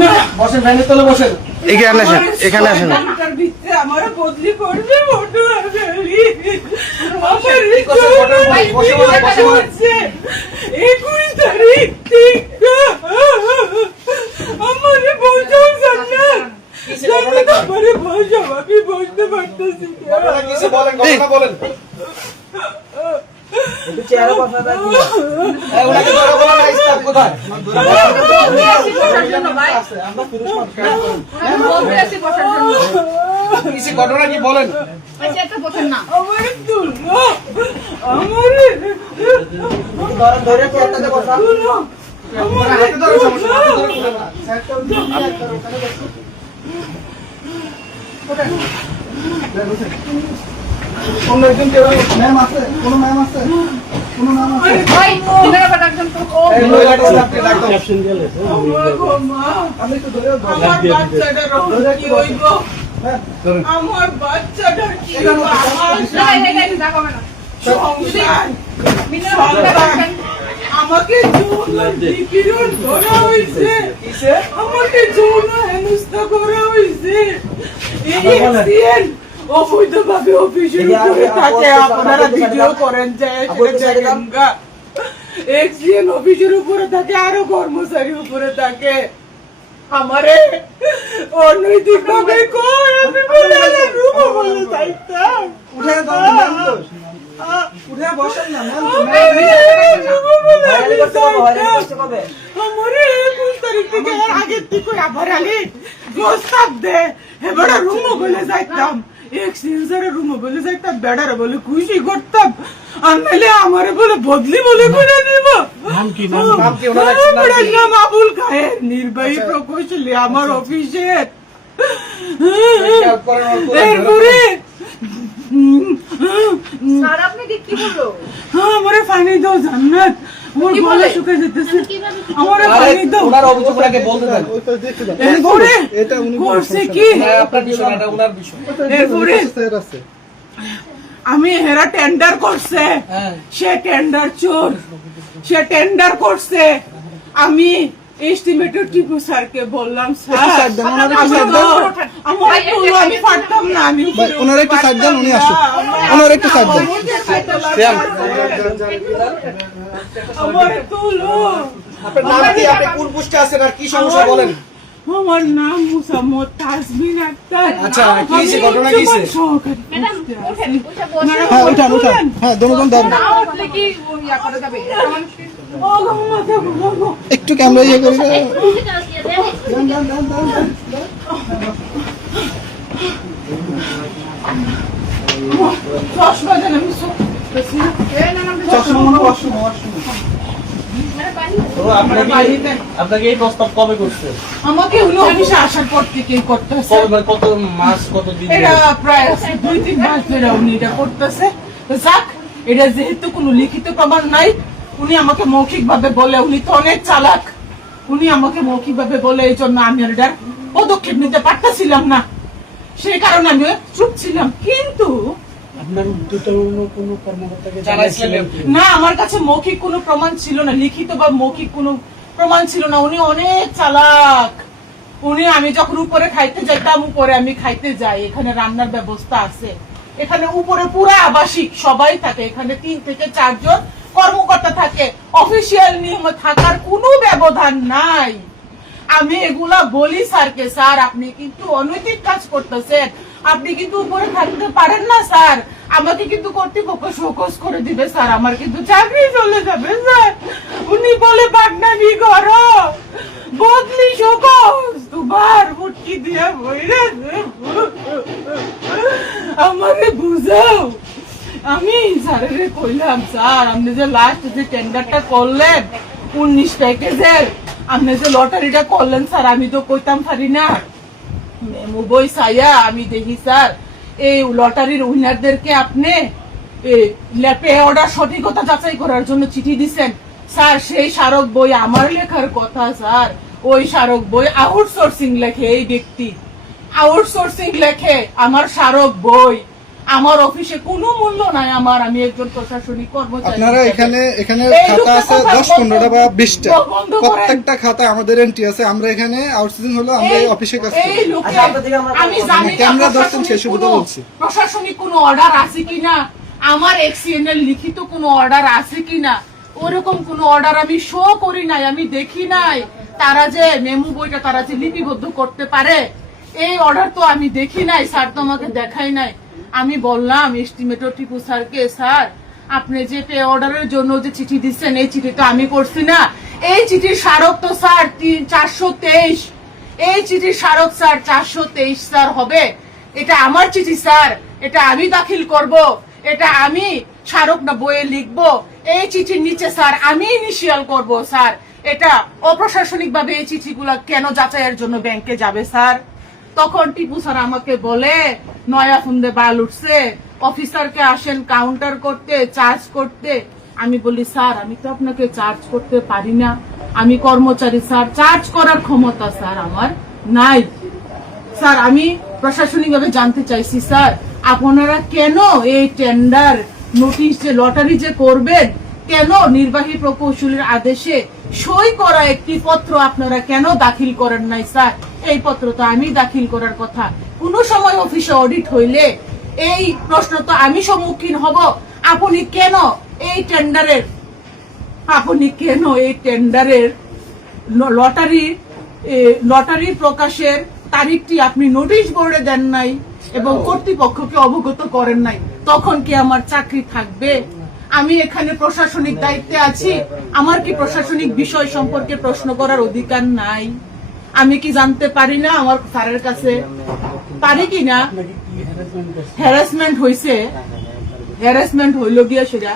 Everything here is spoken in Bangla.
না বসেন, ফ্যানের তলে বসেন। এখানে আসেন, এখানে আসেন। আমার বদলি করবে ফটো আমার 21 তারিখ থেকে আমার বোঝাও জান্নাত আমারে বোঝাও, আমি বুঝতে পারতেছি ঘটনা কিসে বলেন, ঘটনা বলেন। ওনাকে ধরে বলেন না, স্টাফ কোথায়? কিসে ঘটনা কি বলেন? আমার তুলো আমার ধরে চেয়ারটাতে বসা। হাতে ধরে সমস্যা, হাতে ধরে বলেন না। স্যারটা দিয়ে করো, ওখানে বসো। কোথায়? বসে। কোন একজন কেউ ম্যাম আছে? কোন ম্যাম আছে? কোন ম্যাম আছে? এই লোকটা আপনি ডাকো। আমি তো ধরে আমার বাচ্চাটার কি হইব? আমার বাচ্চাটার কি হইব? আমাকে যৌন নিপীড়ন করা হয়েছে, আমাকে যৌন হেনস্থা করা হয়েছে। অবৈধভাবে অফিসের উপরে থাকে, আপনারা ভিডিও করেন যায় এক্সিএন অফিসের উপরে থাকে, আরো কর্মচারীর উপরে থাকে। আমারে অনৈতিক ভাবে কয়, আমি বলে রূপ বলে চাইতাম। উঠে দাও ম্যাম তো। উঠে বসেন না ম্যাম তো। আমারে 21 তারিখ থেকে এর আগের থেকে আবার আগে প্রস্তাব দে, এবার রুমও বলে যাইতাম, এক্সচেঞ্জারের রুমও বলে যাইতাম, বেড়ারে বলে খুশি করতাম, আর নাহলে আমারে বলে বদলি বলে করে দিব। নাম কি ওনার নাম আবুল খায়ের, নির্বাহী প্রকৌশলী আমার অফিসের। এরপরে স্যার আপনাকে কি বললো? আমারে পানি দাও জান্নাত, আমার গলা শুকিয়ে যেতেছে, আমারে পানি দাও। ওনার অভিযোগটাকে বলতে দেন। এরপরে করছে কি, আপনার বিষয় না, এটা ওনার বিষয়। এরপরে আমি হেরা টেন্ডার করছে, সে টেন্ডার চোর, সে টেন্ডার করছে। আমি এস্টিমেটেড টিপু স্যারকে বললাম, স্যার আমি পারতাম না, আমি ওনার একটু সাইড দেন, উনি আসুন। ওনার একটু সাইড দেন। আমার তুলো। আপনার নাম কি? আপনি কোন পোস্টে আছেন আর কি সমস্যা বলেন? আমার নাম মুসাম্মদ তাসমিন আক্তার। আচ্ছা, কি হয়েছে, ঘটনা কি হয়েছে? হ্যাঁ উঠান উঠান, হ্যাঁ দুজন দাঁড়ান। একটু ক্যামেরা ইয়ে করি না। আপনাকে এই প্রস্তাব কবে করছে? আমাকে উনি অফিসে আসার পর থেকেই করতেছে, কত মাস, কত দিন? এটা প্রায় 2-3 মাস ধরে উনি এটা করতেছে। তো যাক, এটা যেহেতু কোনো লিখিত প্রমাণ নাই, উনি আমাকে মৌখিক ভাবে বলে, উনি তো অনেক চালাক, উনি আমাকে মৌখিক ভাবে বলে, এই জন্য আমি এটার পদক্ষেপ নিতে পারতেছিলাম না, সেই কারণে আমি চুপ ছিলাম। কিন্তু না, আমার কাছে মৌখিক কোনো প্রমাণ ছিল না, লিখিত বা মৌখিক কোনো প্রমাণ ছিল না। উনি অনেক চালাক। উনি, আমি যখন উপরে খাইতে যাইতাম, উপরে আমি খাইতে যাই, এখানে রান্নার ব্যবস্থা আছে, এখানে উপরে পুরা আবাসিক সবাই থাকে, এখানে 3 থেকে 4 জন কর্মকর্তা থাকে, অফিসিয়াল নিয়ম থাকার কোনো ব্যবধান নাই। আমি এগুলা বলি স্যারকে, স্যার আপনি কিন্তু অনৈতিক কাজ করতেছেন, আপনি কিন্তু উপরে থাকতে পারেন না স্যার, আমাকে কিন্তু কর্তৃপক্ষ শোকজ করে দিবে স্যার, আমার কিন্তু চাকরি চলে যাবে স্যার। উনি বলে বাগনানি করো, বদলি শোকজ, তোমার মুটকি দিয়ে বইরে আমারে বুঝাও। আমি স্যারের কইলাম, স্যার আপনি যে লাস্ট যে টেন্ডারটা করলেন 19 প্যাকেজের, আপনি যে লটারিটা করলেন স্যার, আমি তো কইতাম পারি না, মেমো বই চাইয়া আমি দেখি স্যার এই লটারির উইনারদেরকে আপনি ল্যাপে অর্ডার সঠিকতা যাচাই করার জন্য চিঠি দিচ্ছেন স্যার। সেই স্মারক বই আমার লেখার কথা স্যার, ওই স্মারক বই আউটসোর্সিং লেখে, এই ব্যক্তি আউটসোর্সিং লেখে আমার স্মারক বই। আমার অফিসে কোনো মূল্য নাই আমার, আমি একজন প্রশাসনিক কর্মচারী। আপনারা এখানে এই খাতা লোকের আছে কথা 10-15টা বা 20টা, বন্ধ করেন। প্রত্যেকটা খাতা আমাদের এন্ট্রি আছে। আমরা এখানে আউটসোর্সিং হলো, আমরা এই অফিসে কাজ করি। এই লোকে আমি জানি না ক্যামেরা ধরছেন, প্রশাসনিক সেই সুবিধা কোনো- বলছি। প্রশাসনিক কোনো অর্ডার আছে কিনা, আমার এক্সিএন এর লিখিত কোনো অর্ডার আছে কিনা, ওরকম কোনো অর্ডার আমি শো করি নাই, আমি দেখি নাই। তারা যে মেমু বইটা তারা যে লিপিবদ্ধ করতে পারে, এই অর্ডার তো আমি দেখি নাই, স্যার তো আমাকে দেখাই নাই। আমি বললাম এস্টিমেটর টিপু স্যারকে, স্যার আপনি যে পে অর্ডারের জন্য যে চিঠি দিচ্ছেন, এই চিঠি তো আমি করছি না, এই চিঠির স্মারক তো স্যার 423, এই চিঠির স্মারক স্যার 423 স্যার হবে। এটা আমার চিঠি স্যার, এটা আমি দাখিল করব, এটা আমি স্মারক না বইয়ে লিখবো, এই চিঠির নিচে স্যার আমি ইনিশিয়াল করব স্যার। এটা অপ্রশাসনিক ভাবে এই চিঠিগুলা কেন যাচাইয়ের জন্য ব্যাংকে যাবে স্যার? তখন টিপু স্যার আমাকে বলে, নয়া ফুন্দে বাল উঠছে, অফিসারকে আসেন কাউন্টার করতে, চার্জ করতে। আমি বলি স্যার আমি তো আপনাকে চার্জ করতে পারি না, আমি কর্মচারী স্যার, চার্জ করার ক্ষমতা স্যার আমার নাই। স্যার আমি প্রশাসনিক ভাবে জানতে চাইছি স্যার, আপনারা কেন এই টেন্ডার নোটিশ যে লটারি যে করবেন, কেন নির্বাহী প্রকৌশলীর আদেশে সই করা একটি পত্র আপনারা কেন দাখিল করেন নাই স্যার? এই পত্র তো আমি দাখিল করার কথা। কোন সময় অফিসে অডিট হইলে এই প্রশ্ন তো আমি সম্মুখীন হব, আপনি কেন এই টেন্ডারের লটারি প্রকাশের তারিখটি আপনি নোটিশ বোর্ডে দেন নাই এবং কর্তৃপক্ষকে অবগত করেন নাই? তখন কি আমার চাকরি থাকবে? আমি এখানে প্রশাসনিক দায়িত্বে আছি, আমার কি প্রশাসনিক বিষয় সম্পর্কে প্রশ্ন করার অধিকার নাই? আমি কি জানতে পারি না আমার স্যারের কাছে? পারি কি না? হ্যারাসমেন্ট হইছে, হ্যারাসমেন্ট হইল গিয়া সেটা